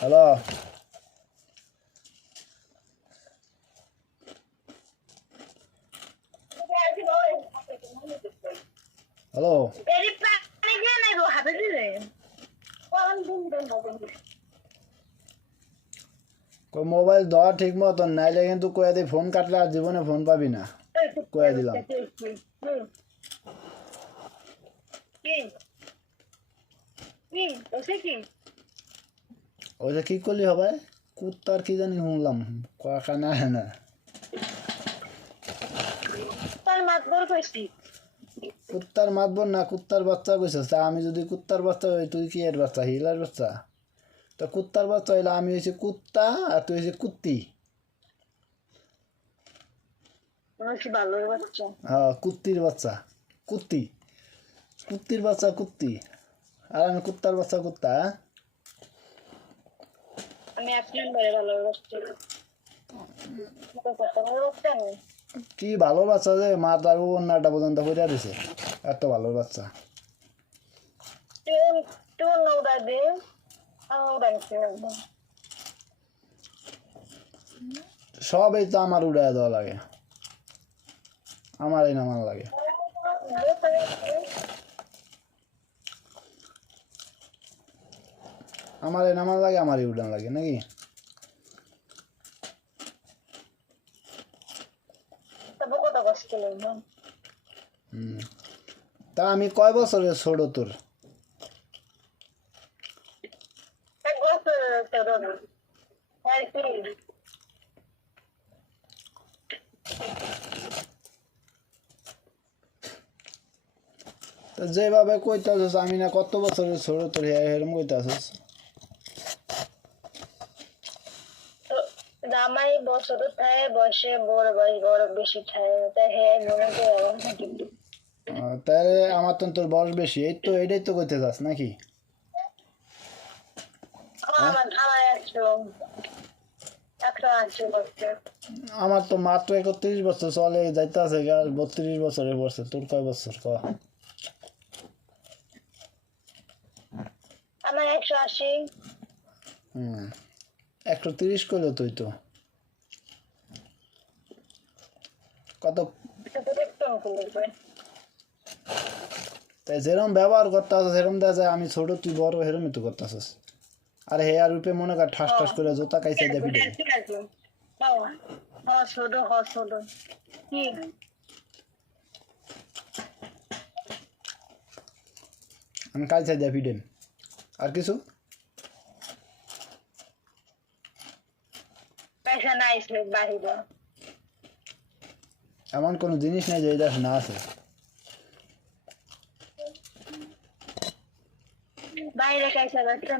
hello hello কই mobile দেওয়া ঠিক মতন নাইলে কিন্তু কয়ে দিই ফোন কাটলে আর জীবনে ফোন পাবি না কয়ে দিলাম ওই যে কি করলি হবে কুত্তার কি জানি শুনলাম কানা না কুত্তার মাতবর না কুত্তার বাচ্চা কইছিস তা আমি যদি কুত্তার বাচ্চা হই তুই কি এর বাচ্চা হিলার বাচ্চা তো কুত্তার বাচ্চা হইলে আমি হয়েছি কুত্তা আর তুই হয়েছি কুত্তি হ্যাঁ কুত্তির বাচ্চা কুত্তি কুত্তির বাচ্চা কুত্তি আর আমি কুত্তার বাচ্চা কুত্তা কি ভালো বাচ্চা যে মা তার অন্যটা পর্যন্ত পড়িয়া দিছে এত ভালো বাচ্চা সবই তো আমার উড়াই দেওয়া লাগে আমারই নামান লাগে আমারই নামান লাগে আমারই উড়ান লাগে নাকি তা আমি কয় বছরের ছোট তোর যেভাবে কইতাছিস আমি না কত বছরের ছোট তোর এরম কইতাছিস জামাই বছর থাকে বয়সে বড় বয়স বড় বেশি থাকে তাই হ্যাঁ মনে করে তাহলে আমার তো তোর বয়স বেশি এই তো এটাই তো কইতে চাস নাকি আমার তো মাত্র 31 বছর চলে যাইতে আছে আর 32 বছরের পড়ছে তোর কয় বছর ক আমার 180 130 করলো তুই তো কত তাই যেরকম ব্যবহার করতে আসে সেরকম দেখা যায় আমি ছোট তুই বড় সেরমই তো করতে আসিস আর হে আর রূপে মনে কর ঠাস ঠাস করে জোতা কাইছে দেবি আমি কাইছে দেবি দেন আর কিছু এমন কোনো জিনিস নেই যে এটা না আছে বাইরে কাইসা যাচ্ছে না